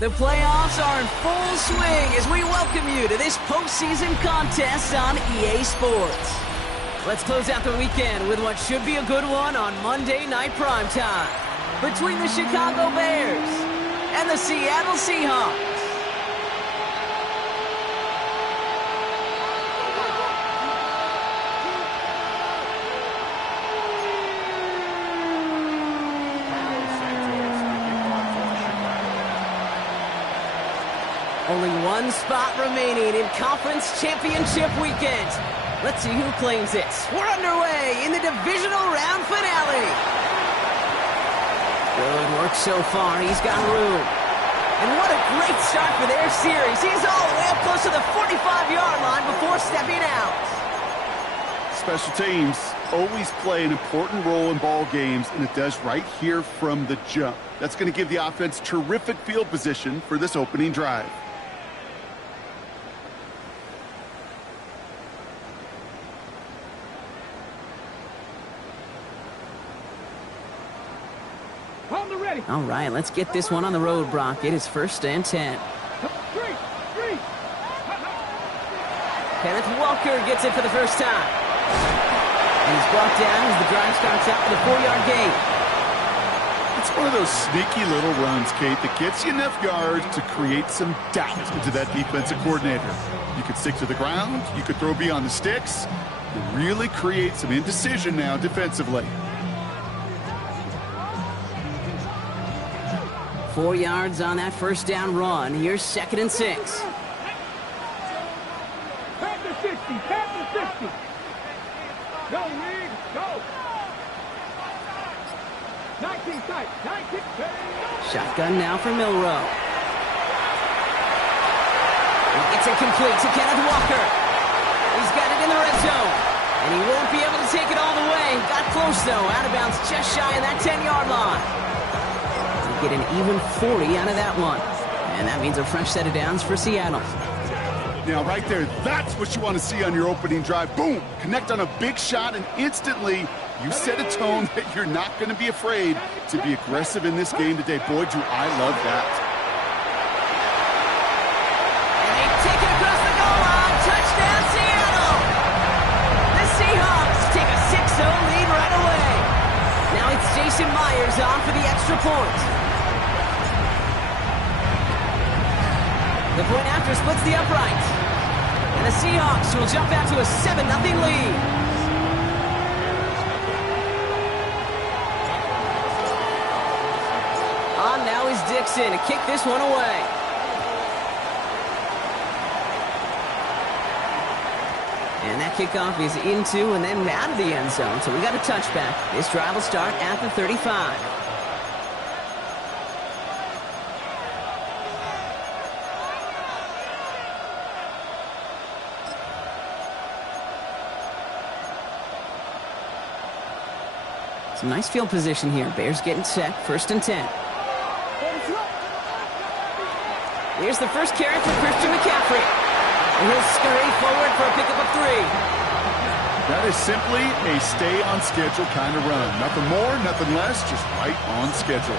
The playoffs are in full swing as we welcome you to this postseason contest on EA Sports. Let's close out the weekend with what should be a good one on Monday Night Primetime between the Chicago Bears and the Seattle Seahawks. Only one spot remaining in Conference Championship Weekend. Let's see who claims it. We're underway in the Divisional Round Finale. Good work so far. He's got room. And what a great start for their series. He's all the way up close to the 45-yard line before stepping out. Special teams always play an important role in ball games, and it does right here from the jump. That's going to give the offense terrific field position for this opening drive. All right, let's get this one on the road, Brock. It is 1st and 10. Kenneth Walker gets it for the first time. And he's brought down as the drive starts out with a 4-yard gain. It's one of those sneaky little runs, Kate, that gets you enough yards to create some doubt into that defensive coordinator. You could stick to the ground. You could throw beyond the sticks. You really create some indecision now defensively. 4 yards on that first down run. Here's 2nd and 6. Pass the 60, pass the 60. Go, Reed, go. 19 tight, 19. Shotgun now for Milrow. It's incomplete to Kenneth Walker. He's got it in the red zone. And he won't be able to take it all the way. Got close, though. Out of bounds just shy of that 10-yard line. Get an even 40 out of that one. And that means a fresh set of downs for Seattle. Now, right there, that's what you want to see on your opening drive. Boom! Connect on a big shot, and instantly you set a tone that you're not going to be afraid to be aggressive in this game today. Boy, do I love that. And they take it across the goal line. Touchdown, Seattle! The Seahawks take a 6-0 lead right away. Now it's Jason Myers on for the extra point. The point after splits the upright. And the Seahawks will jump out to a 7-0 lead. On now is Dixon to kick this one away. And that kickoff is into and then out of the end zone. So we got a touchback. This drive will start at the 35. Some nice field position here. Bears getting set. 1st and 10. Here's the first carry for Christian McCaffrey. And he'll scurry forward for a pickup of 3. That is simply a stay-on-schedule kind of run. Nothing more, nothing less, just right on schedule.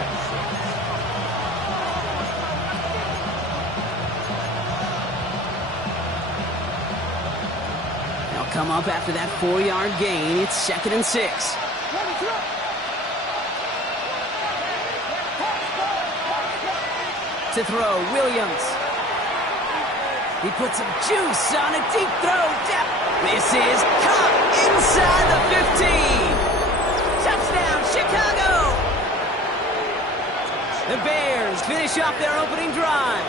They'll come up after that 4-yard gain. It's 2nd and 6. To throw, Williams. He puts some juice on a deep throw. This is caught inside the 15. Touchdown, Chicago. The Bears finish off their opening drive.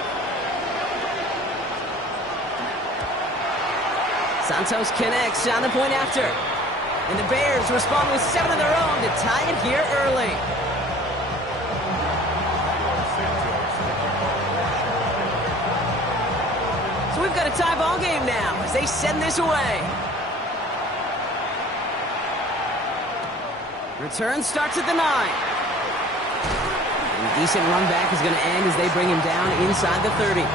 Santos connects on the point after. And the Bears respond with 7 of their own to tie it here early. So we've got a tie ball game now as they send this away. Return starts at the 9. And a decent run back is going to end as they bring him down inside the 30.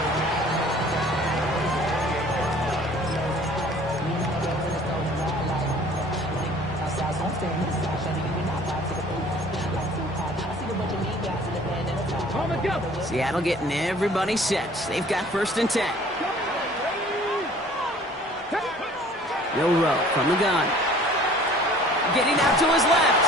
Seattle getting everybody set. They've got 1st and 10. LLEYr from the gun. Getting out to his left.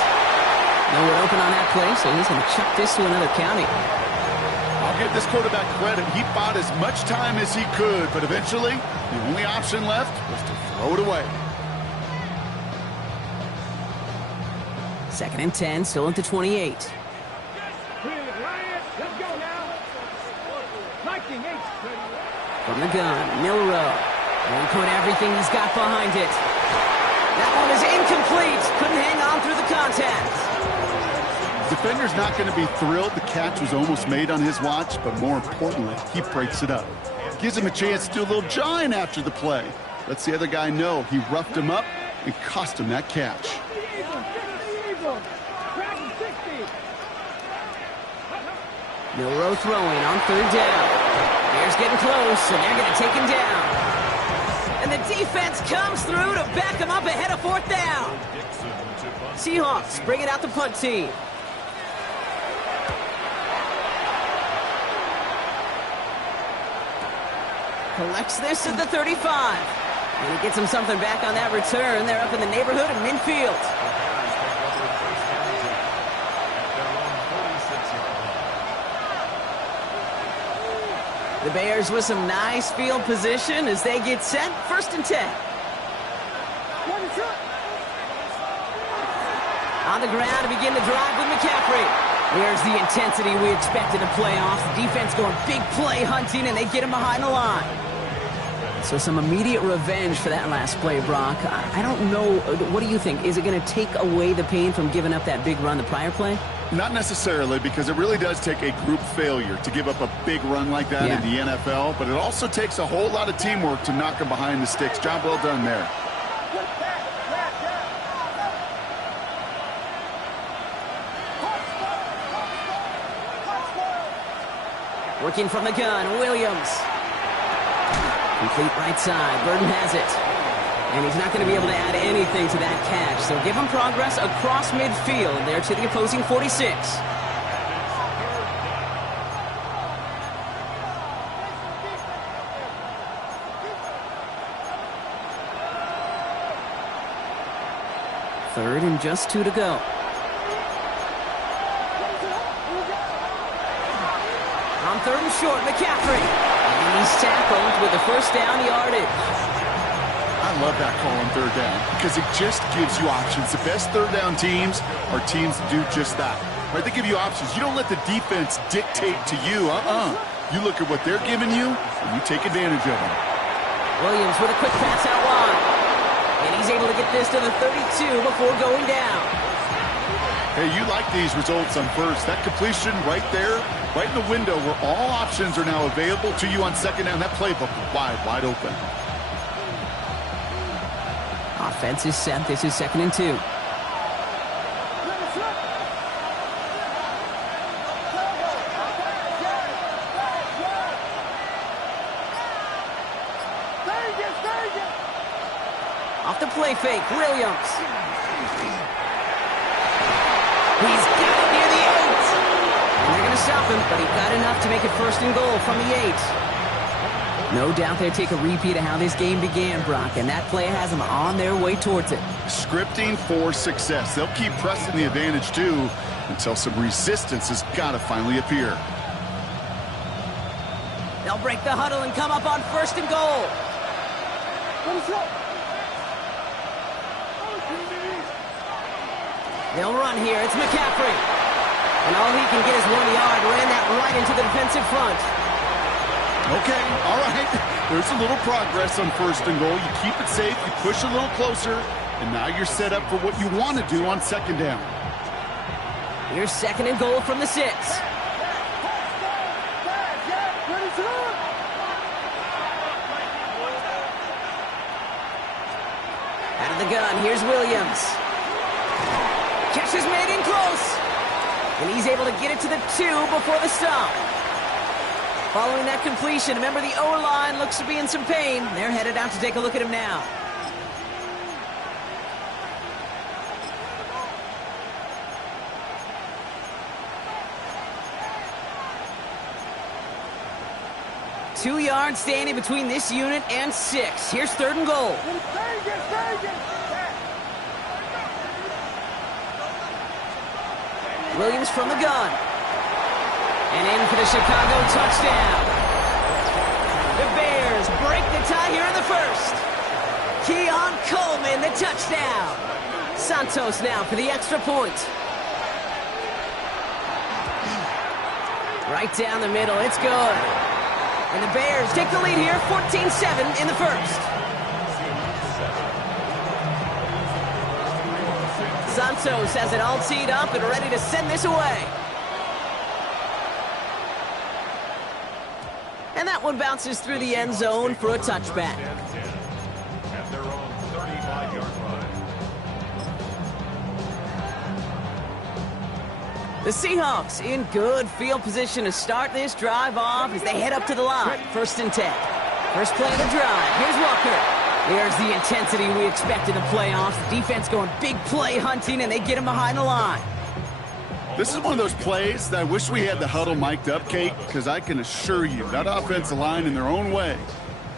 No one open on that play, so he's going to chuck this to another county. I'll give this quarterback credit. He bought as much time as he could, but eventually, the only option left was to throw it away. 2nd and 10, still at the 28. Let's go now. From the gun, LLEYr. Won't put everything he's got behind it. That one is incomplete. Couldn't hang on through the contact. Defender's not going to be thrilled. The catch was almost made on his watch, but more importantly, he breaks it up. Gives him a chance to do a little jawing after the play. Lets the other guy know he roughed him up and cost him that catch. LLEYr throwing on 3rd down. Bears getting close, and they're going to take him down. And the defense comes through to back him up ahead of 4th down. Seahawks bring it out the punt team. Collects this at the 35. And he gets him something back on that return. They're up in the neighborhood of midfield. The Bears with some nice field position as they get set. 1st and 10. On the ground to begin the drive with McCaffrey. There's the intensity we expect in the playoffs. The defense going big play hunting, and they get him behind the line. So some immediate revenge for that last play, Brock. I don't know. What do you think? Is it going to take away the pain from giving up that big run the prior play? Not necessarily, because it really does take a group failure to give up a big run like that in the NFL, but it also takes a whole lot of teamwork to knock him behind the sticks. Job well done there. Working from the gun, Williams. Complete right side. Burton has it. And he's not going to be able to add anything to that catch. So give him progress across midfield there to the opposing 46. Third and just 2 to go. On 3rd and short, McCaffrey. And he's tackled with the 1st down yardage. I love that call on 3rd down because it just gives you options. The best 3rd down teams are teams that do just that. Right? They give you options. You don't let the defense dictate to you. You look at what they're giving you, and you take advantage of them. Williams with a quick pass out wide. And he's able to get this to the 32 before going down. Hey, you like these results on 1st. That completion right there, right in the window where all options are now available to you on 2nd down. That playbook wide open. Offense is set. This is 2nd and 2. Off the play fake, Williams. He's got it near the 8. And they're going to stop him, but he got enough to make it 1st and goal from the 8. No doubt they take a repeat of how this game began, Brock, and that play has them on their way towards it. Scripting for success. They'll keep pressing the advantage, too, until some resistance has got to finally appear. They'll break the huddle and come up on 1st and goal. They'll run here. It's McCaffrey. And all he can get is 1 yard. Ran that right into the defensive front. Okay, all right. There's a little progress on 1st and goal. You keep it safe, you push a little closer, and now you're set up for what you want to do on 2nd down. Here's 2nd and goal from the 6. Out of the gun, here's Williams. Catch is made in close. And he's able to get it to the 2 before the stop. Following that completion, remember the O-line looks to be in some pain. They're headed out to take a look at him now. 2 yards standing between this unit and 6. Here's 3rd and goal. Williams from the gun. And in for the Chicago touchdown. The Bears break the tie here in the first. Keon Coleman, the touchdown. Santos now for the extra point. Right down the middle, it's good. And the Bears take the lead here, 14-7 in the first. Santos has it all teed up and ready to send this away. And that one bounces through the end zone for a touchback. At their own 35-yard line. The Seahawks in good field position to start this drive off as they head up to the line. 1st and 10. First play of the drive. Here's Walker. There's the intensity we expect in the playoffs. The defense going big play hunting, and they get him behind the line. This is one of those plays that I wish we had the huddle mic'd up, Kate, because I can assure you that offensive line in their own way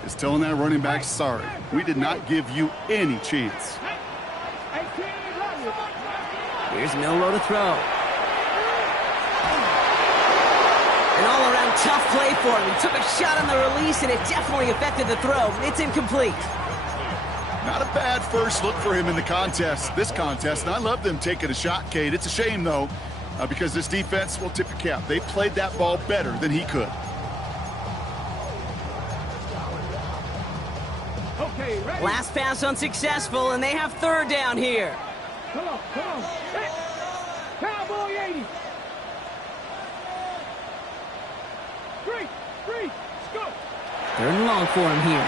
is telling that running back, sorry, we did not give you any chance. Here's Milroe to throw. An all-around tough play for him. He took a shot on the release, and it definitely affected the throw. It's incomplete. Not a bad first look for him in the contest, this contest, and I love them taking a shot, Kate. It's a shame, though, because this defense will tip your cap. They played that ball better than he could. Okay, ready? Last pass unsuccessful, and they have 3rd down here. Come on. Hey. Cowboy 80. 3, let's go. 3rd and long for him here.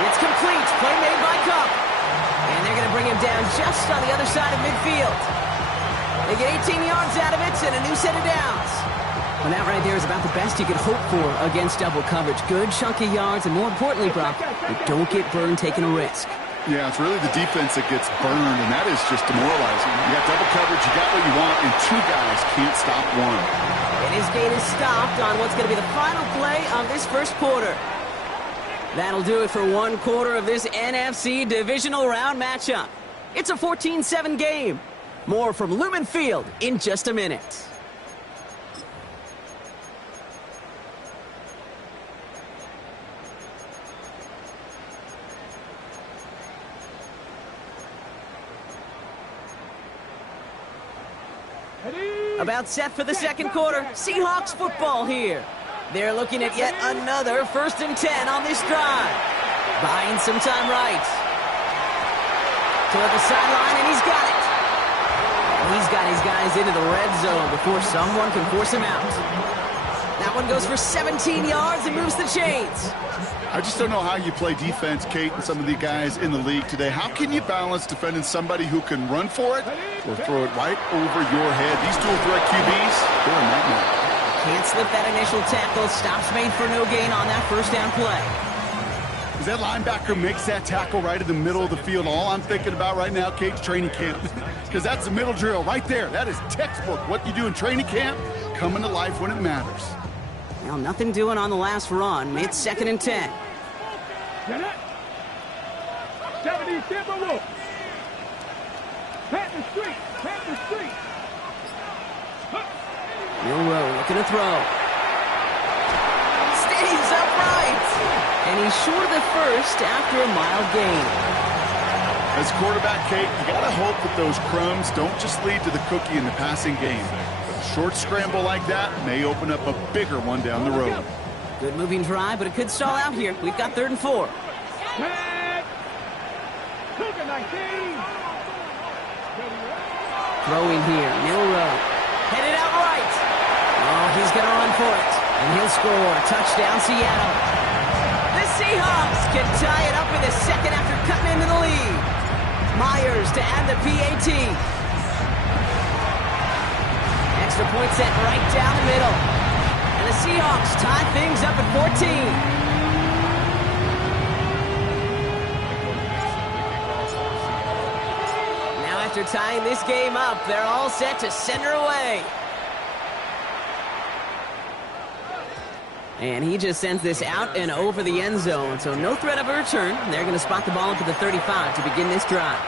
It's complete. Play made by Cup. And they're going to bring him down just on the other side of midfield. They get 18 yards out of it and a new set of downs. Well, that right there is about the best you could hope for against double coverage. Good chunky yards, and more importantly, Brock, you don't get burned taking a risk. Yeah, it's really the defense that gets burned, and that is just demoralizing. You got double coverage, you got what you want, and 2 guys can't stop one. And his gain is stopped on what's going to be the final play of this first quarter. That'll do it for 1 quarter of this NFC Divisional Round matchup. It's a 14-7 game. More from Lumen Field in just a minute. About set for the second quarter. Seahawks football here. They're looking at yet another 1st and 10 on this drive. Buying some time right. Toward the sideline, and he's got it. He's got his guys into the red zone before someone can force him out. That one goes for 17 yards and moves the chains. I just don't know how you play defense, Kate, and some of the guys in the league today. How can you balance defending somebody who can run for it or throw it right over your head? These dual threat QBs, they're a nightmare. Can't slip that initial tackle. Stops made for no gain on that 1st down play. As that linebacker makes that tackle right in the middle of the field, all I'm thinking about right now, Kate, is training camp. Because that's the middle drill right there. That is textbook. What you do in training camp, coming to life when it matters. Well, nothing doing on the last run. It's 2nd and 10. Get it. 70 Timber Wolf. Pat the street. Milroe looking to throw. Stays upright. And he's short of the first after a mild gain. As quarterback, Kate, you got to hope that those crumbs don't just lead to the cookie in the passing game. A short scramble like that may open up a bigger one down the road. Good moving drive, but it could stall out here. We've got 3rd and 4. Throwing here, Milroe. Headed out right. Oh, he's going to run for it. And he'll score. Touchdown, Seattle. The Seahawks can tie it up in the second after cutting into the lead. Myers to add the PAT. Extra point set right down the middle. And the Seahawks tie things up at 14. After tying this game up, they're all set to send her away. And he just sends this out and over the end zone, so no threat of a return. They're going to spot the ball up at the 35 to begin this drive.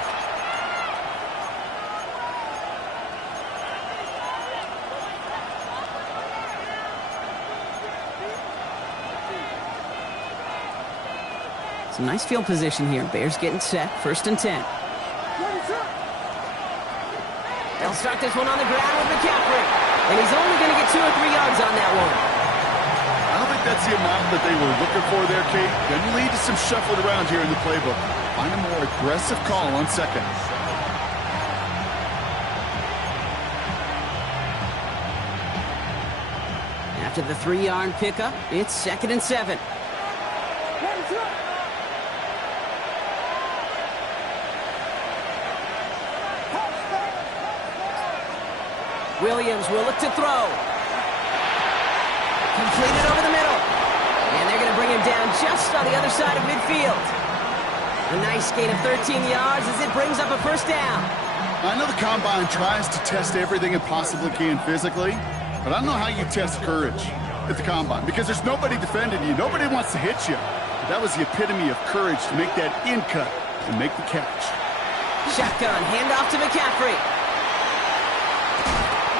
Some nice field position here. Bears getting set. 1st and 10. They'll start this one on the ground with McCaffrey. And he's only going to get 2 or 3 yards on that one. I don't think that's the amount that they were looking for there, Kate. Then lead to some shuffling around here in the playbook. Find a more aggressive call on 2nd. After the 3-yard pickup, it's 2nd and 7. Williams will look to throw. Completed over the middle. And they're going to bring him down just on the other side of midfield. A nice gain of 13 yards as it brings up a 1st down. I know the Combine tries to test everything it possibly can physically, but I don't know how you test courage at the Combine because there's nobody defending you. Nobody wants to hit you. But that was the epitome of courage to make that in cut and make the catch. Shotgun, handoff to McCaffrey.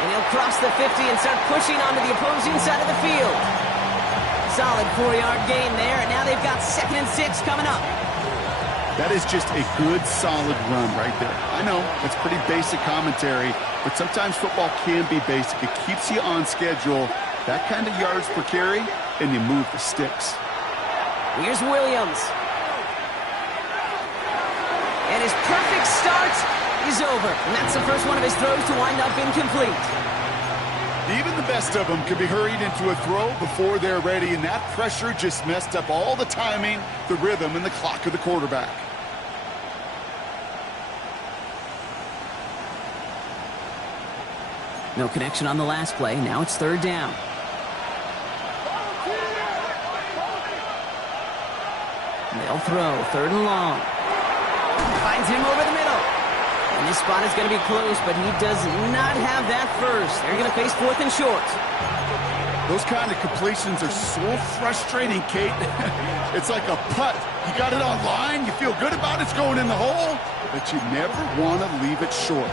And he'll cross the 50 and start pushing onto the opposing side of the field. Solid 4-yard gain there, and now they've got 2nd and 6 coming up. That is just a good, solid run right there. I know, it's pretty basic commentary, but sometimes football can be basic. It keeps you on schedule, that kind of yards per carry, and you move the sticks. Here's Williams. And his perfect start is over. And that's the first one of his throws to wind up incomplete. Even the best of them can be hurried into a throw before they're ready, and that pressure just messed up all the timing, the rhythm, and the clock of the quarterback. No connection on the last play. Now it's 3rd down. They'll throw. 3rd and long. Finds him over the middle. And this spot is going to be close, but he does not have that first. They're going to face 4th and short. Those kind of completions are so frustrating, Kate. It's like a putt. You got it on line, you feel good about it's going in the hole, but you never want to leave it short.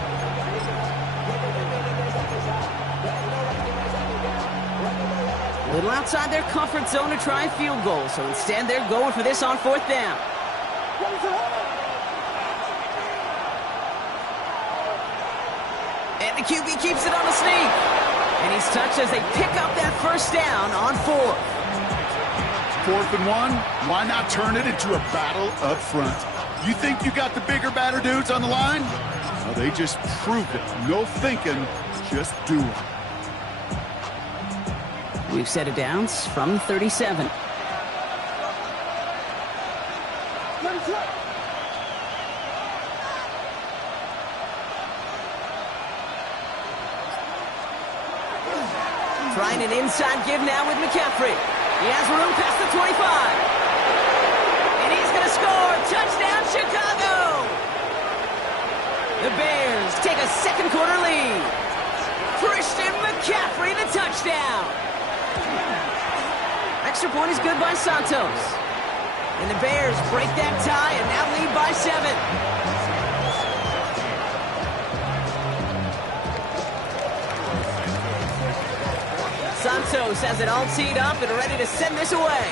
A little outside their comfort zone to try a field goal, so instead they're going for this on 4th down. And the QB keeps it on the sneak. And he's touched as they pick up that 1st down on 4th. 4th and 1, why not turn it into a battle up front? You think you got the bigger, badder dudes on the line? Well, they just proved it. No thinking, just do it. We've set it down from 37. Trying an inside give now with McCaffrey. He has room past the 25. And he's going to score. Touchdown, Chicago! The Bears take a 2nd quarter lead. Christian McCaffrey, the touchdown. Extra point is good by Santos. And the Bears break that tie and now lead by 7. Santos has it all teed up and ready to send this away.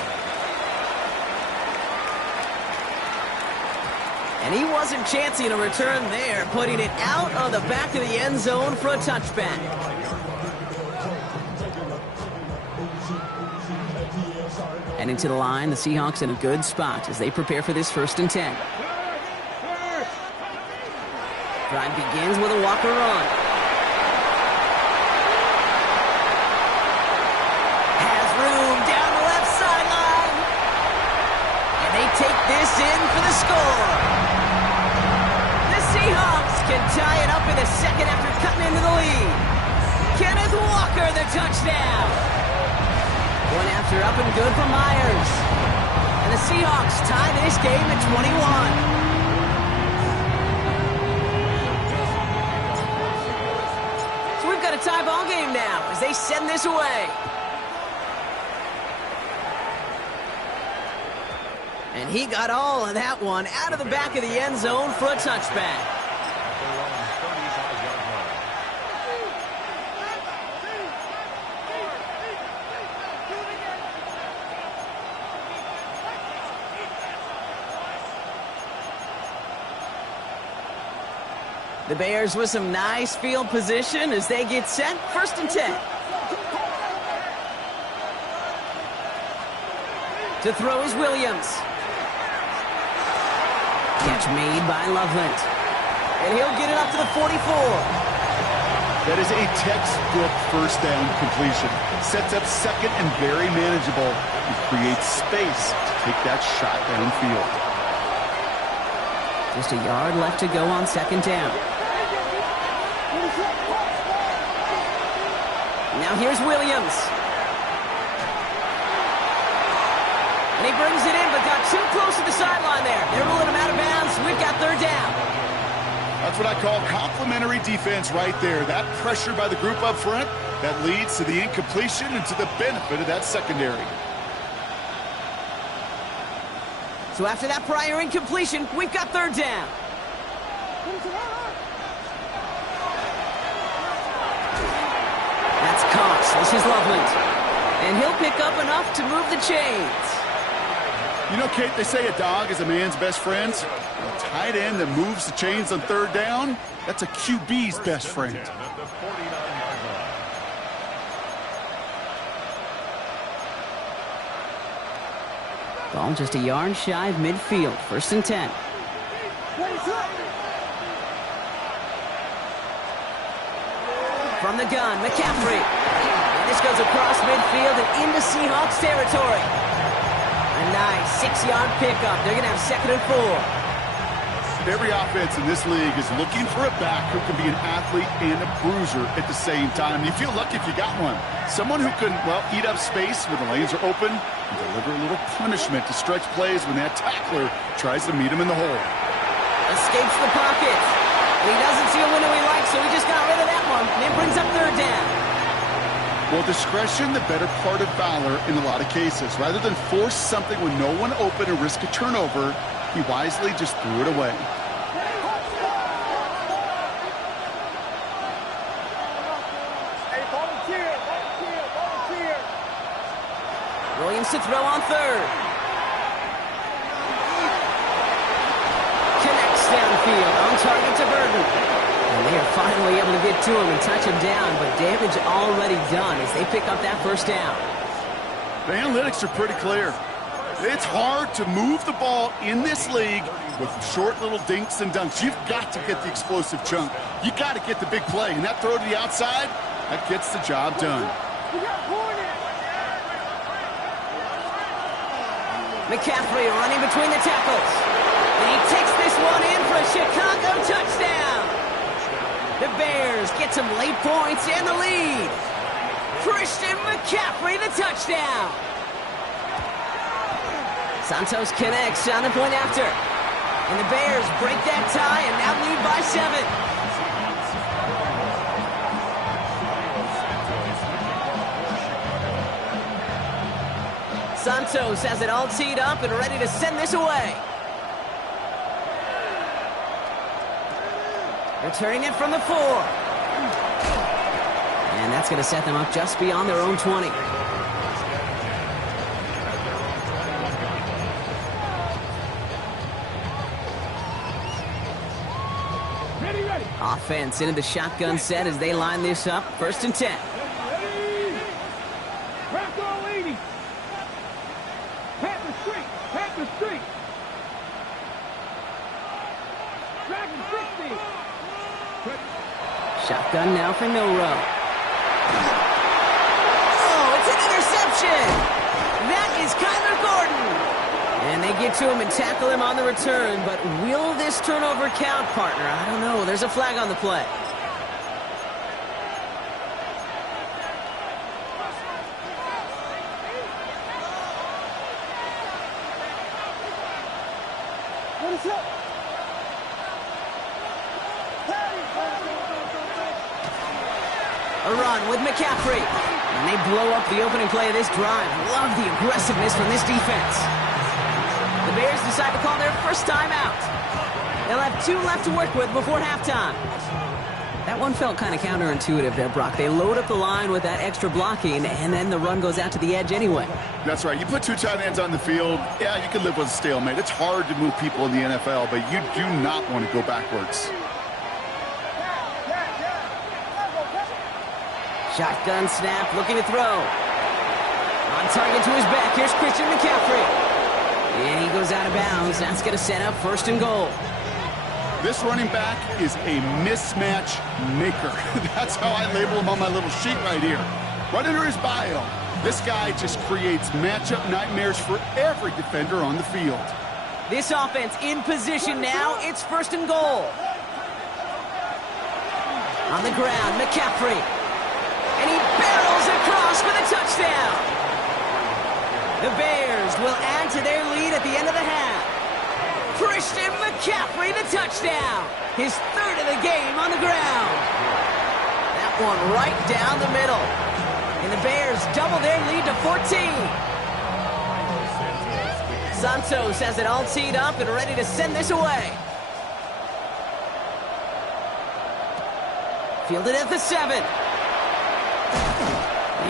And he wasn't chancing a return there, putting it out on the back of the end zone for a touchback. Heading to the line, the Seahawks in a good spot as they prepare for this 1st and 10. Drive begins with a Walker run. Take this in for the score. The Seahawks can tie it up in the 2nd after cutting into the lead. Kenneth Walker, the touchdown. One after up and good for Myers. And the Seahawks tie this game at 21. So we've got a tie ball game now as they send this away. And he got all of that one out of the back of the end zone for a touchback. The Bears with some nice field position as they get set. 1st and 10. To throw is Williams. Catch made by Loveland. And he'll get it up to the 44. That is a textbook first down completion. Sets up second and very manageable. It creates space to take that shot downfield. Just a yard left to go on 2nd down. Now here's Williams. And he brings it in, but got too close to the sideline there. They're ruling him out of bounds. We've got 3rd down. That's what I call complimentary defense right there. That pressure by the group up front, that leads to the incompletion and to the benefit of that secondary. So after that prior incompletion, we've got 3rd down. That's Cox. This is Loveland. And he'll pick up enough to move the chains. You know, Kate, they say a dog is a man's best friend. A tight end that moves the chains on 3rd down, that's a QB's best friend. Ball just a yard shy of midfield. 1st and 10. From the gun, McCaffrey. And this goes across midfield and into Seahawks territory. A nice 6-yard pickup. They're going to have 2nd and 4. Every offense in this league is looking for a back who can be an athlete and a bruiser at the same time. You feel lucky if you got one. Someone who can, well, eat up space when the lanes are open and deliver a little punishment to stretch plays when that tackler tries to meet him in the hole. Escapes the pocket. And he doesn't see a window he likes, so he just got rid of that one. And it brings up 3rd down. Well, discretion, the better part of valor in a lot of cases. Rather than force something with no one open and risk a turnover, he wisely just threw it away. Williams to throw on 3rd. Connects downfield, on target to Burton. And they are finally able to get to him and touch him down, but damage already done as they pick up that 1st down. The analytics are pretty clear. It's hard to move the ball in this league with short little dinks and dunks. You've got to get the explosive chunk. You got to get the big play, and that throw to the outside, that gets the job done. McCaffrey running between the tackles. And he takes this one in for a Chicago touchdown. The Bears get some late points and the lead. Christian McCaffrey, the touchdown. Santos connects on the point after. And the Bears break that tie and now lead by 7. Santos has it all teed up and ready to send this away. Returning it from the 4. And that's going to set them up just beyond their own 20. Ready. Offense into the shotgun set as they line this up. 1st and 10. Ready. Crack all 80. Pat the street. Dragon 60. Shotgun now for Milrow. Oh, it's an interception! That is Kyler Gordon! And they get to him and tackle him on the return, but will this turnover count, partner? I don't know. There's a flag on the play. What is up? A run with McCaffrey. And they blow up the opening play of this drive. Love the aggressiveness from this defense. The Bears decide to call their first time out. They'll have 2 left to work with before halftime. That one felt kind of counterintuitive there, Brock. They load up the line with that extra blocking, and then the run goes out to the edge anyway. That's right. You put 2 tight ends on the field, yeah, you can live with a stalemate. It's hard to move people in the NFL, but you do not want to go backwards. Shotgun snap, looking to throw. On target to his back, here's Christian McCaffrey. And he goes out of bounds. That's going to set up 1st and goal. This running back is a mismatch maker. That's how I label him on my little sheet right here. Right under his bio, this guy just creates matchup nightmares for every defender on the field. This offense in position now. It's 1st and goal. On the ground, McCaffrey. And he barrels across for the touchdown. The Bears will add to their lead at the end of the half. Christian McCaffrey, the touchdown. His 3rd of the game on the ground. That one right down the middle. And the Bears double their lead to 14. Santos has it all teed up and ready to send this away. Fielded at the 7.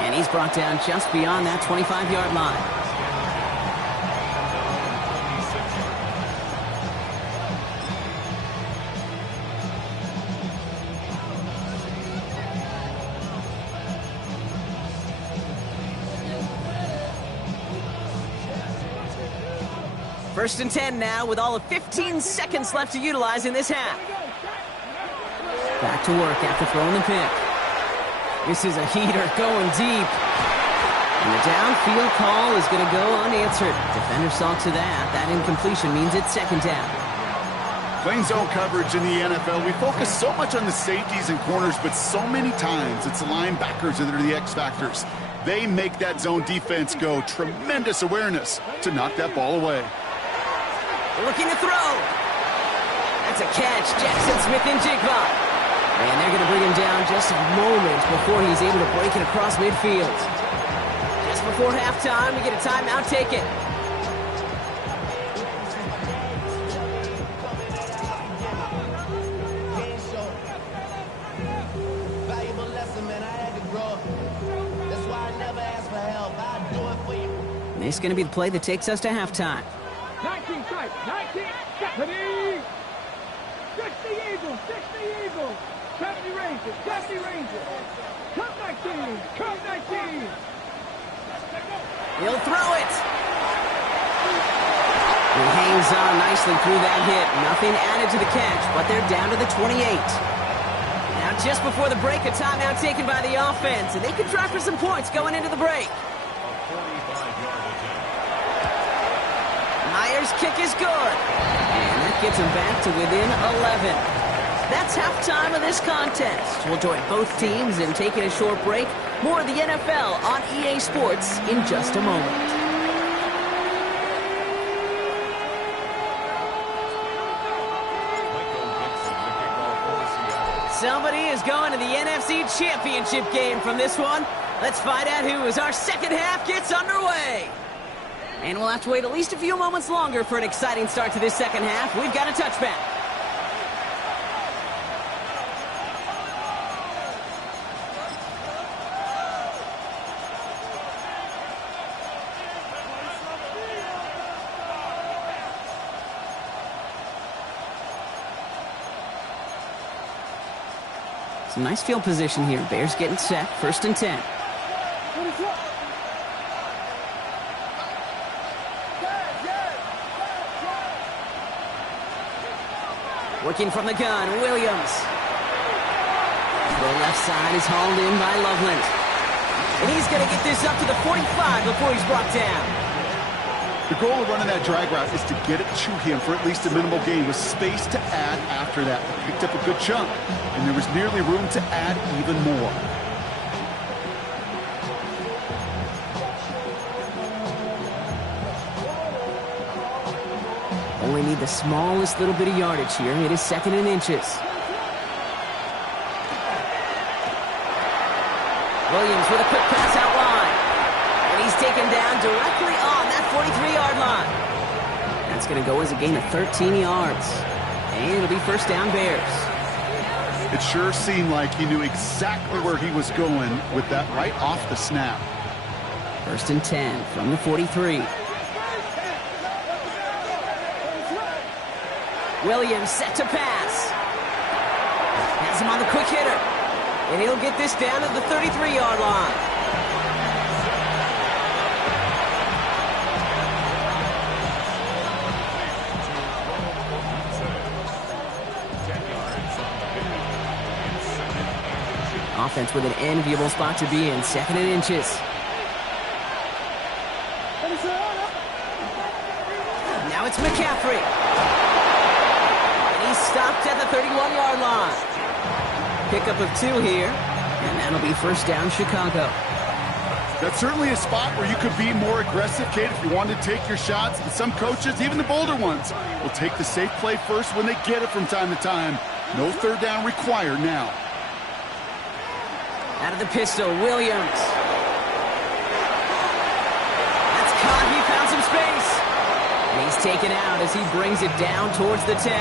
And he's brought down just beyond that 25-yard line. First and 10 now with all of 15 seconds left to utilize in this half. Back to work after throwing the pick. This is a heater going deep. And the downfield call is going to go unanswered. Defender saw to that. That incompletion means it's 2nd down. Playing zone coverage in the NFL, we focus so much on the safeties and corners, but so many times it's the linebackers that are the X factors. They make that zone defense go. Tremendous awareness to knock that ball away. Looking to throw. That's a catch. Jackson Smith and Jigba. And they're going to bring him down just a moment before he's able to break it across midfield. Just before halftime, we get a timeout taken. And this is going to be the play that takes us to halftime. 19 strike, 19, 70. 60 Eagles, 60 Eagles. 70 Rangers, 70 Rangers. Come 19, come 19. He'll throw it. He hangs on nicely through that hit. Nothing added to the catch, but they're down to the 28. Now just before the break, a timeout taken by the offense, and they can try for some points going into the break. Myers' kick is good. And that gets him back to within 11. That's halftime of this contest. We'll join both teams in taking a short break. More of the NFL on EA Sports in just a moment. Somebody is going to the NFC Championship game from this one. Let's find out who as our second half gets underway. And we'll have to wait at least a few moments longer for an exciting start to this second half. We've got a touchback. Some nice field position here. Bears getting set. 1st and 10. Working from the gun, Williams. The left side is hauled in by Loveland. And he's going to get this up to the 45 before he's brought down. The goal of running that drag route is to get it to him for at least a minimal gain with space to add after that. Picked up a good chunk, and there was nearly room to add even more. Only need the smallest little bit of yardage here. It is 2nd and inches. Williams with a quick pass out wide. And he's taken down directly on that 43-yard line. going to go as a gain of 13 yards. And it'll be first down Bears. It sure seemed like he knew exactly where he was going with that right off the snap. First and 10 from the 43. Williams set to pass. Has him on the quick hitter. And he'll get this down to the 33-yard line. Offense with an enviable spot to be in, 2nd and inches. Now it's McCaffrey. And he's stopped at the 31-yard line. Pickup of 2 here, and that'll be first down Chicago. That's certainly a spot where you could be more aggressive, Kate, if you want to take your shots. And some coaches, even the bolder ones, will take the safe play first when they get it from time to time. No third down required now. Out of the pistol, Williams. That's caught. He found some space. And he's taken out as he brings it down towards the 10.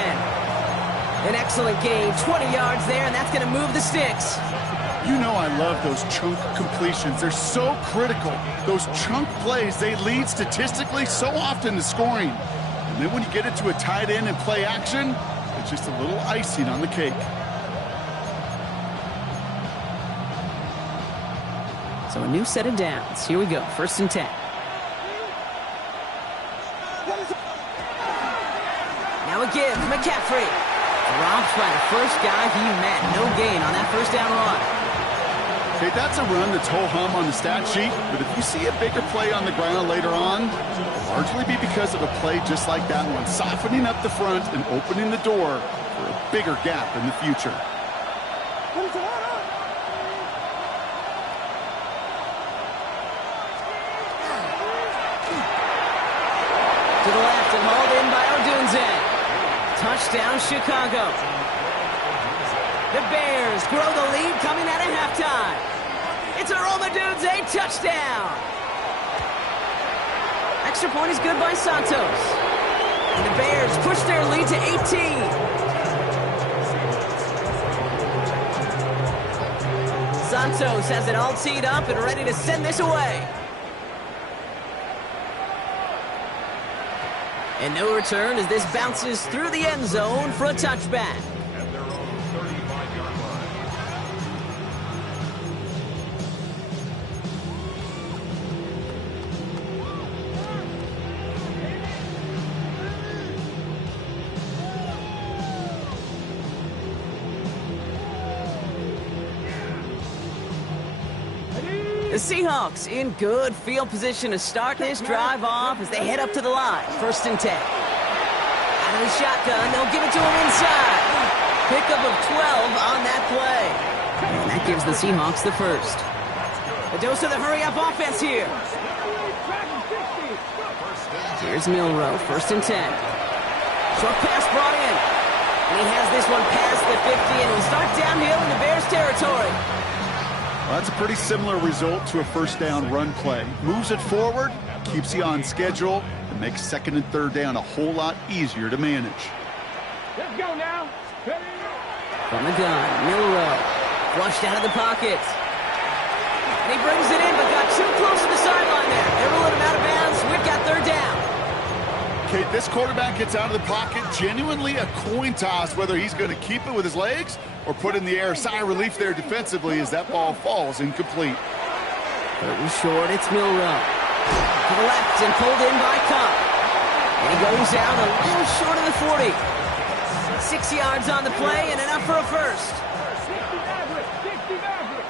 An excellent gain, 20 yards there, and that's going to move the sticks. You know I love those chunk completions. They're so critical. Those chunk plays, they lead statistically so often to scoring. And then when you get it to a tight end and play action, it's just a little icing on the cake. So a new set of downs. Here we go, first and 10. Now again, McCaffrey. Dropped by the first guy he met. No gain on that first down run. Okay, that's a run that's ho-hum on the stat sheet, but if you see a bigger play on the ground later on, it'll largely be because of a play just like that one, softening up the front and opening the door for a bigger gap in the future. To the left and hauled in by Odunze. Touchdown, Chicago. The Bears grow the lead coming out of halftime. It's a Odunze touchdown. Extra point is good by Santos. And the Bears push their lead to 18. Santos has it all teed up and ready to send this away. And no return as this bounces through the end zone for a touchback. At their own 35-yard line. The Seahawks in good field position to start this drive off as they head up to the line. First and 10. Out of the shotgun, they'll give it to him inside. Pickup of 12 on that play. And that gives the Seahawks the first. A dose of the hurry-up offense here. Here's Milroe, first and 10. Short pass brought in. And he has this one past the 50 and will start downhill in the Bears territory. Well, that's a pretty similar result to a first down run play. Moves it forward, keeps you on schedule, and makes second and third down a whole lot easier to manage. Let's go now. Ready? From the gun, Milroe. Flushed out of the pocket. And he brings it in, but got too close to the sideline there. They ruled him out of bounds. We've got third down. Okay, this quarterback gets out of the pocket, genuinely a coin toss whether he's going to keep it with his legs or put in the air. Sigh of relief there defensively as that ball falls incomplete. Third and short, it's Milroe. To the left and pulled in by Cup. And he goes out a little short of the 40. 6 yards on the play and enough for a first. 60 average.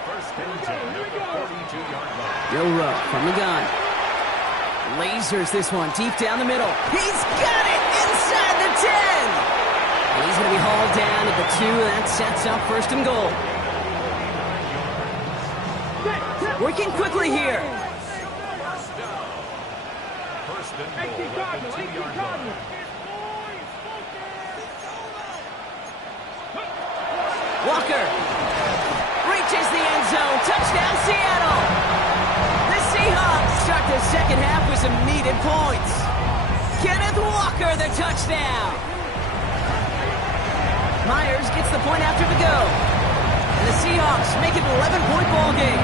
First and 10 at the 42-yard line. Milroe from the gun. Lasers this one deep down the middle. He's got it inside the 10. And he's going to be hauled down at the 2. That sets up first and goal. Working quickly here. First and goal at the 2-yard line. Walker reaches the end zone. Touchdown, Seattle. The Seahawks start the second half with some needed points. Kenneth Walker Walker, the touchdown. Myers gets the point after the go. And the Seahawks make it an 11-point ball game.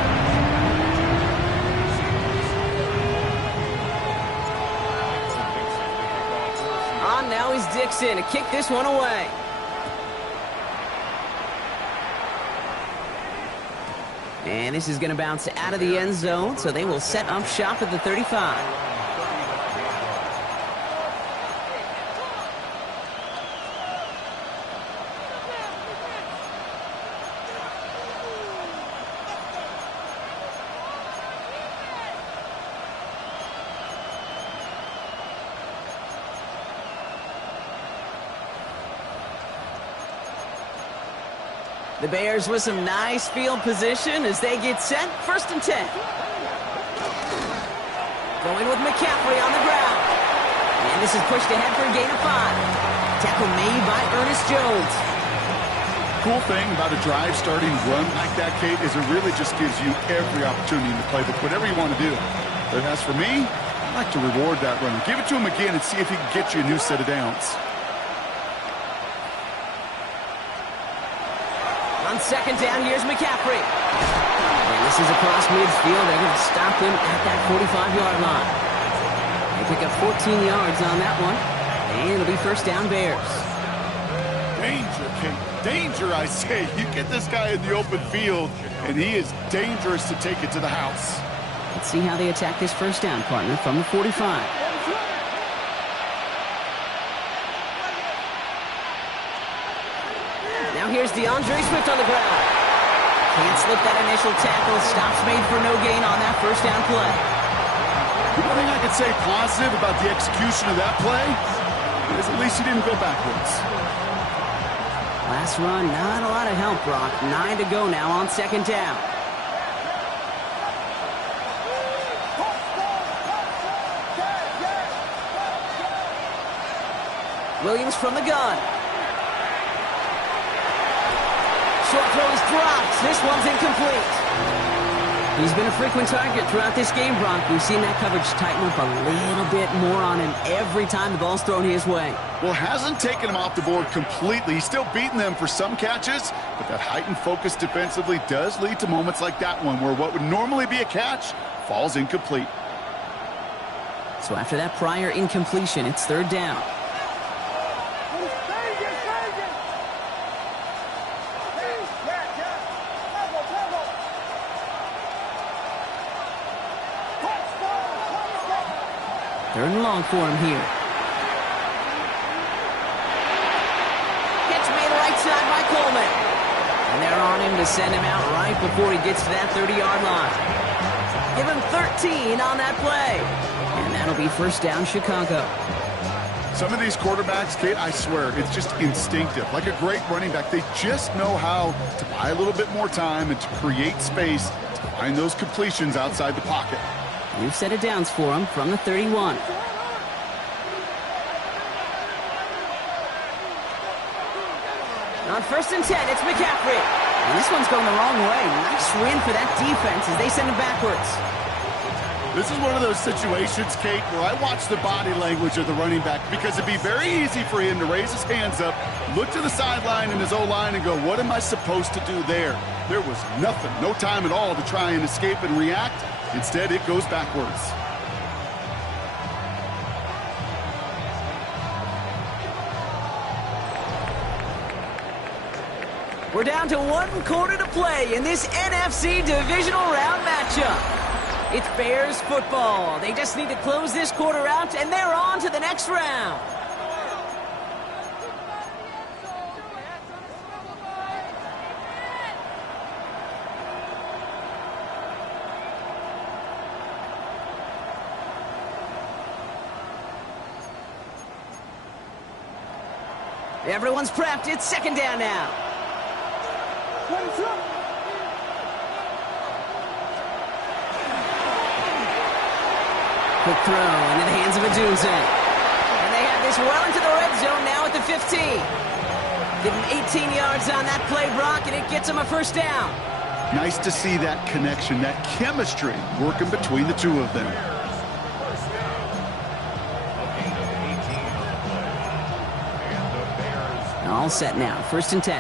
On now is Dixon to kick this one away. And this is going to bounce out of the end zone, so they will set up shop at the 35. The Bears with some nice field position as they get set. 1st and 10. Going with McCaffrey on the ground. And this is pushed ahead for a gain of 5. Tackle made by Ernest Jones. Cool thing about a drive starting run like that, Kate, is it really just gives you every opportunity in the playbook, whatever you want to do. But as for me, I like to reward that run. Give it to him again and see if he can get you a new set of downs. On 2nd down, here's McCaffrey. And this is across midfield. They're going to stop him at that 45-yard line. They pick up 14 yards on that one. And it'll be 1st down Bears. Danger, Kate. Danger, I say. You get this guy in the open field, and he is dangerous to take it to the house. Let's see how they attack this 1st down, partner, from the 45. Now here's DeAndre Swift on the ground. Can't slip that initial tackle. Stops made for no gain on that 1st down play. The only thing I can say positive about the execution of that play is at least he didn't go backwards. Last run, not a lot of help, Brock. 9 to go now on 2nd down. Williams from the gun. Short throw is dropped. This one's incomplete. He's been a frequent target throughout this game, Brock. We've seen that coverage tighten up a little bit more on him every time the ball's thrown his way. Well, hasn't taken him off the board completely. He's still beating them for some catches, but that heightened focus defensively does lead to moments like that one where what would normally be a catch falls incomplete. So after that prior incompletion, it's 3rd down. Third and long for him here. Catch made right side by Coleman. And they're on him to send him out right before he gets to that 30-yard line. Give him 13 on that play. And that'll be 1st down Chicago. Some of these quarterbacks, Kate, I swear, it's just instinctive. Like a great running back, they just know how to buy a little bit more time and to create space to find those completions outside the pocket. New set of downs for him from the 31. On 1st and 10, it's McCaffrey. And this one's going the wrong way. Nice win for that defense as they send him backwards. This is one of those situations, Kate, where I watch the body language of the running back because it'd be very easy for him to raise his hands up, look to the sideline in his O-line and go, what am I supposed to do there? There was nothing, no time at all to try and escape and react. Instead, it goes backwards. We're down to 1 quarter to play in this NFC Divisional Round matchup. It's Bears football. They just need to close this quarter out, and they're on to the next round. Everyone's prepped. It's 2nd down now. Quick throw into the hands of Adunze. And they have this well into the red zone now at the 15. Give him 18 yards on that play, Brock, and it gets him a 1st down. Nice to see that connection, that chemistry working between the two of them. all set now. 1st and 10.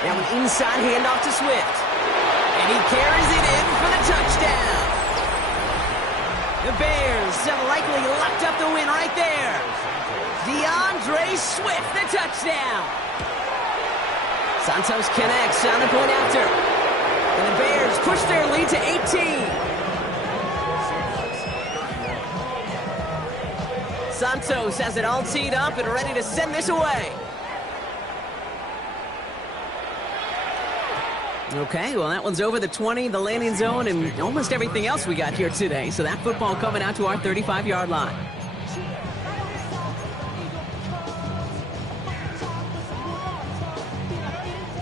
Now an inside handoff to Swift. And he carries it in for the touchdown. The Bears have likely locked up the win right there. DeAndre Swift, the touchdown. Santos connects on the point after. And the Bears push their lead to 18. Santos has it all teed up and ready to send this away. Okay, well, that one's over the 20, the landing zone, and almost everything else we got here today. So that football coming out to our 35-yard line.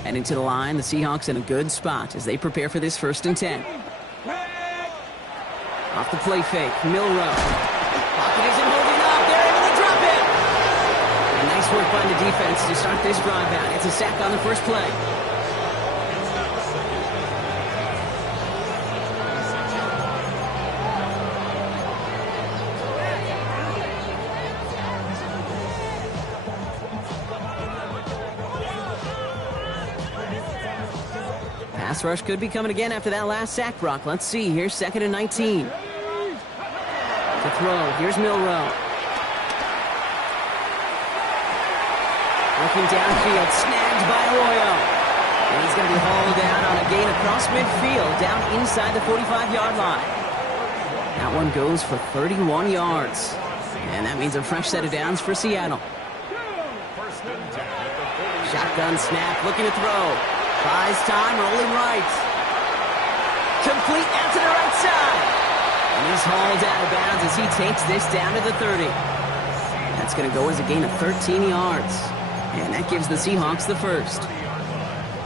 And into the line, the Seahawks in a good spot as they prepare for this 1st and 10. Off the play fake, Milrow. Pocket isn't holding up. They're able to drop it. And nice work by the defense to start this drive out. It's a sack on the first play. Pass rush could be coming again after that last sack, Brock. Let's see. Here's 2nd and 19. To throw. Here's Milrow. Looking downfield. Snagged by Arroyo. And he's going to be hauled down on a gain across midfield, down inside the 45-yard line. That one goes for 31 yards. And that means a fresh set of downs for Seattle. Shotgun snap. Looking to throw. Buys time, rolling right. Complete out to the right side. And he's hauled out of bounds as he takes this down to the 30. That's going to go as a gain of 13 yards. And that gives the Seahawks the first.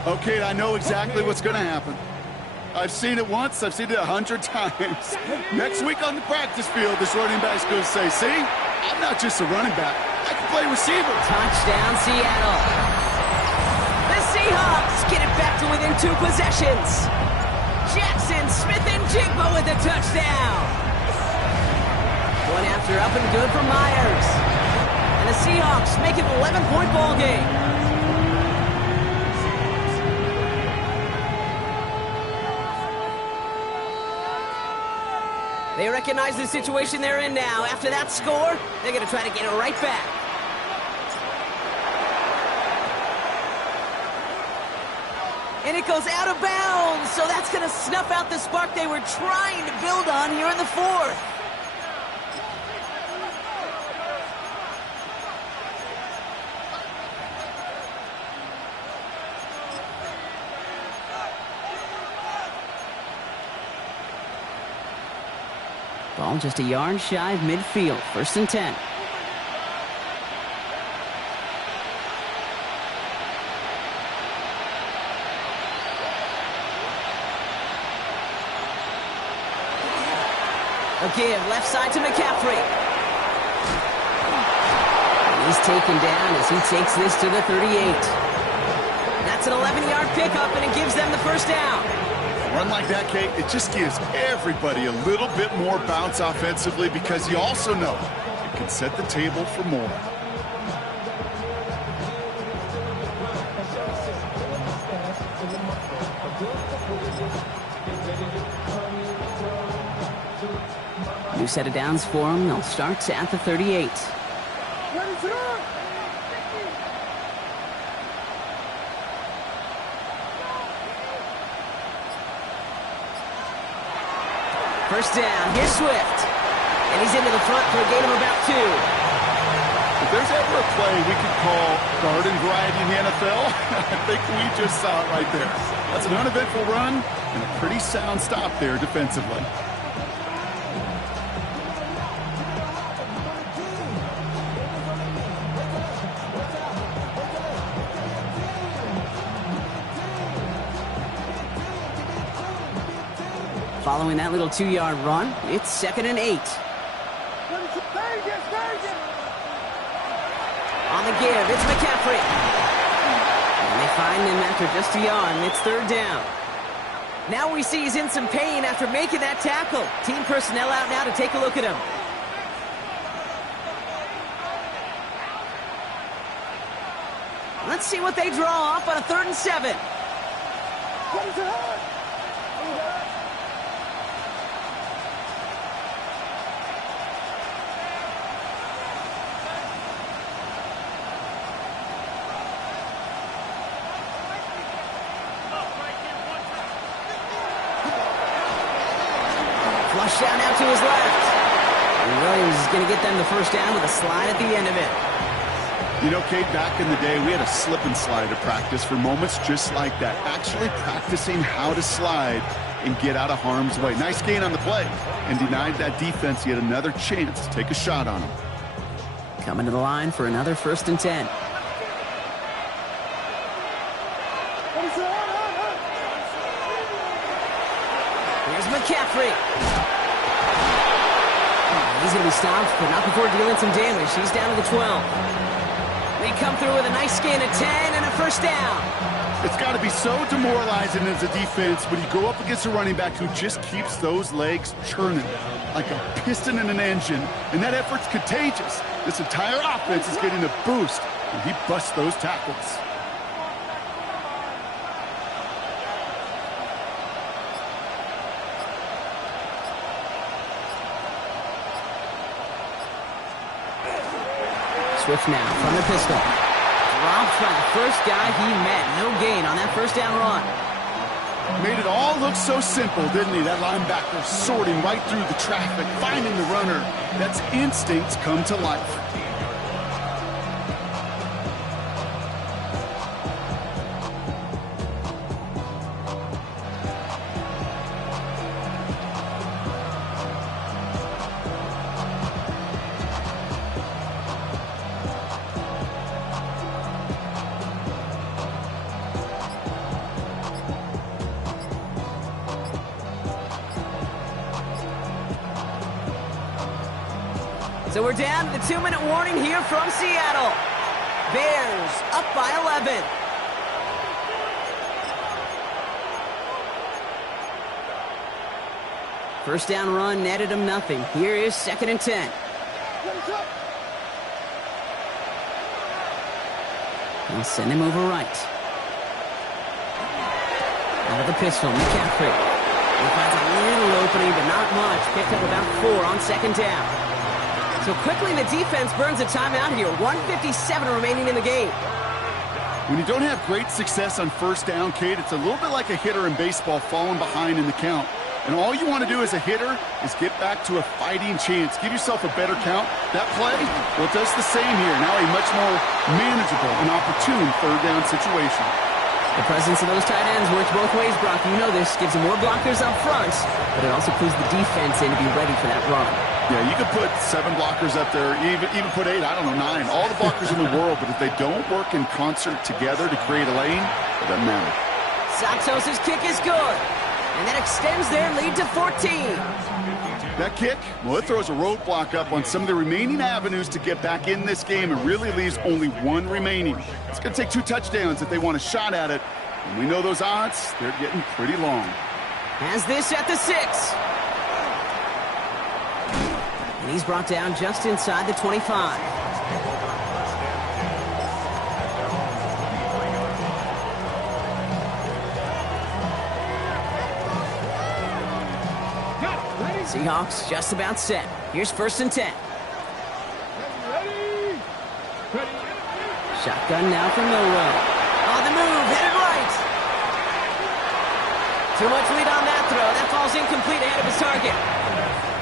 Okay, I know exactly what's going to happen. I've seen it once, I've seen it 100 times. Next week on the practice field, this running back's going to say, see, I'm not just a running back, I can play receiver. Touchdown, Seattle. Seahawks get it back to within 2 possessions. Jackson Smith and Jigba with the touchdown. One after up and good for Myers. And the Seahawks make it an 11-point ball game. They recognize the situation they're in now. After that score, they're going to try to get it right back. And it goes out of bounds, so that's going to snuff out the spark they were trying to build on here in the 4th. Ball just a yard shy of midfield, 1st and 10. A give, left side to McCaffrey. He's taken down as he takes this to the 38. That's an 11-yard pickup, and it gives them the first down. A run like that, Kate, it just gives everybody a little bit more bounce offensively because you also know it can set the table for more. New set of downs for them. They'll start at the 38. First down. Here's Swift. And he's into the front for a gain of about 2. If there's ever a play we could call garden variety in the NFL, I think we just saw it right there. That's an uneventful run and a pretty sound stop there defensively. Following that little 2-yard run, it's 2nd and 8. On the give, it's McCaffrey. And they find him after just a yard, and it's 3rd down. Now we see he's in some pain after making that tackle. Team personnel out now to take a look at him. Let's see what they draw up on a 3rd and 7. Flush down out to his left. And Williams is going to get them the first down with a slide at the end of it. You know, Kate, back in the day, we had a slip and slide to practice for moments just like that. Actually practicing how to slide and get out of harm's way. Nice gain on the play and denied that defense yet another chance to take a shot on him. Coming to the line for another 1st and 10. Here's McCaffrey. He's going to be stopped, but not before dealing some damage. He's down to the 12. They come through with a nice gain of 10 and a first down. It's got to be so demoralizing as a defense when you go up against a running back who just keeps those legs churning like a piston in an engine, and that effort's contagious. This entire offense is getting a boost, and he busts those tackles. Swift now from the pistol. Dropped by the first guy he met. No gain on that first down run. Made it all look so simple, didn't he? That linebacker sorting right through the traffic, finding the runner. That's instincts come to life. So we're down to the 2-minute warning here from Seattle. Bears up by 11. First down run netted him nothing. Here is 2nd and 10. He'll send him over right. Out of the pistol, McCaffrey. He finds a little opening, but not much. Picked up about 4 on 2nd down. So quickly the defense burns a timeout here. 1:57 remaining in the game. When you don't have great success on first down, Kate, it's a little bit like a hitter in baseball falling behind in the count. And all you want to do as a hitter is get back to a fighting chance. Give yourself a better count. That play, well, it does the same here. Now a much more manageable and opportune 3rd down situation. The presence of those tight ends works both ways, Brock. You know this. Gives them more blockers up front, but it also clues the defense in to be ready for that run. Yeah, you could put 7 blockers up there, even put 8, I don't know, 9. All the blockers in the world, but if they don't work in concert together to create a lane, it doesn't matter. Santos' kick is good, and that extends their lead to 14. That kick, well, it throws a roadblock up on some of the remaining avenues to get back in this game and really leaves only 1 remaining. It's going to take 2 touchdowns if they want a shot at it, and we know those odds, they're getting pretty long. Has this at the 6. And he's brought down just inside the 25. Seahawks just about set. Here's 1st and 10. Shotgun now from Millwell. On the move, headed right. Too much lead on that throw. That falls incomplete ahead of his target.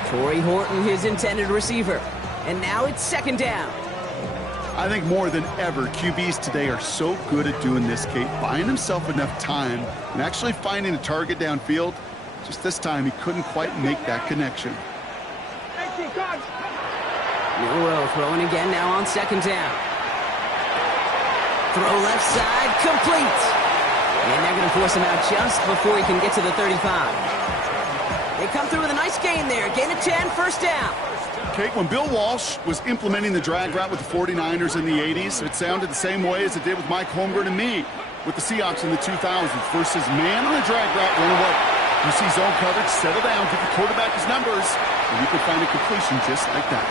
Torrey Horton, his intended receiver. And now it's 2nd down. I think more than ever, QBs today are so good at doing this, Kate, buying himself enough time and actually finding a target downfield. Just this time, he couldn't quite make that connection. Millwell throwing again now on 2nd down. Throw left side, complete. And they're going to force him out just before he can get to the 35. They come through with a nice gain there. Gain of 10, 1st down. Kate, when Bill Walsh was implementing the drag route with the 49ers in the 80s, it sounded the same way as it did with Mike Holmgren and me with the Seahawks in the 2000s versus man on a drag route, run away. You see zone coverage, settle down, give the quarterback his numbers, and you can find a completion just like that.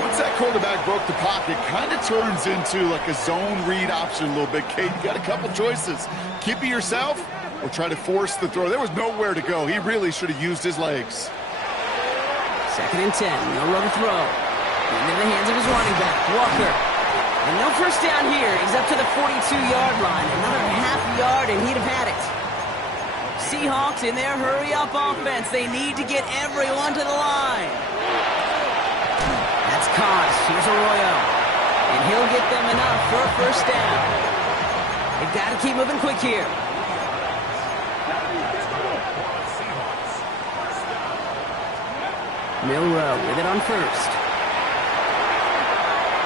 Once that quarterback broke the pocket, kind of turns into like a zone read option a little bit, Kate. You got a couple choices. Keep it yourself or try to force the throw. There was nowhere to go. He really should have used his legs. 2nd and 10. No run to throw. Into the hands of his running back, Walker. And no first down here. He's up to the 42-yard line. Another half yard, and he'd have had it. Seahawks in their hurry-up offense. They need to get everyone to the line. That's Cost. Here's Arroyo. And he'll get them enough for a first down. They've got to keep moving quick here. Milroe with it on first.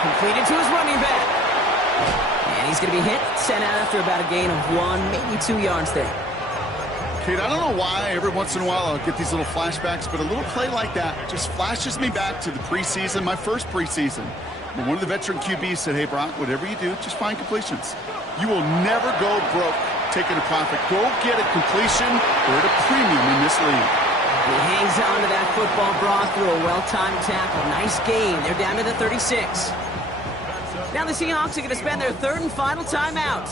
Completed to his running back. And he's going to be hit, sent out after about a gain of 1, maybe 2 yards there. Kate, I don't know why every once in a while I'll get these little flashbacks, but a little play like that just flashes me back to the preseason, my first preseason. When one of the veteran QBs said, hey, Brock, whatever you do, just find completions. You will never go broke taking a profit. Go get a completion or at a premium in this league. He hangs on to that football, Brock, through a well-timed tackle. Nice game. They're down to the 36. Now the Seahawks are going to spend their 3rd and final timeout.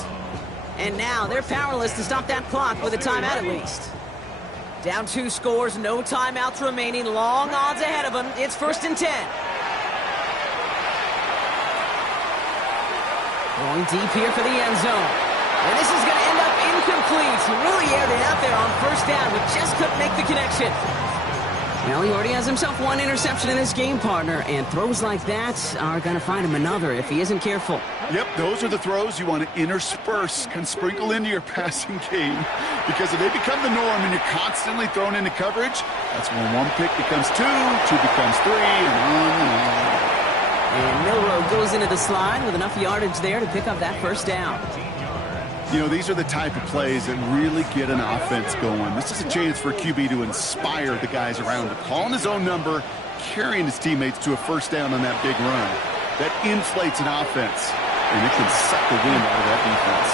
And now they're powerless to stop that clock with a timeout at least. Down 2 scores, no timeouts remaining. Long odds ahead of them. It's 1st and 10. Going deep here for the end zone. And this is going to end up incomplete. He really aired it out there on first down, but just couldn't make the connection. Well, he already has himself 1 interception in this game, partner, and throws like that are going to find him another if he isn't careful. Yep, those are the throws you want to intersperse, can sprinkle into your passing game, because if they become the norm and you're constantly thrown into coverage, that's when 1 pick becomes 2, 2 becomes 3, and on and on. And Milroe goes into the slide with enough yardage there to pick up that first down. You know, these are the type of plays that really get an offense going. This is a chance for a QB to inspire the guys around him. Calling his own number, carrying his teammates to a first down on that big run. That inflates an offense, and it can suck the wind out of that defense.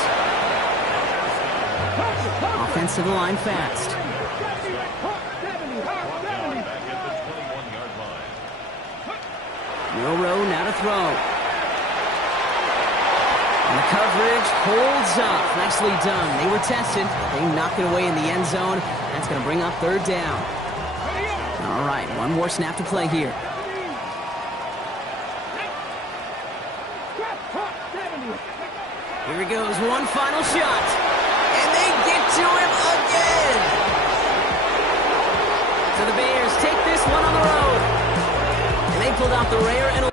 Offense to the line fast. Milroe now to throw. And the coverage holds up. Nicely done. They were tested. They knocked it away in the end zone. That's going to bring up 3rd down. All right, 1 more snap to play here. Here he goes, 1 final shot. And they get to him again. So the Bears take this one on the road. And they pulled out the rare and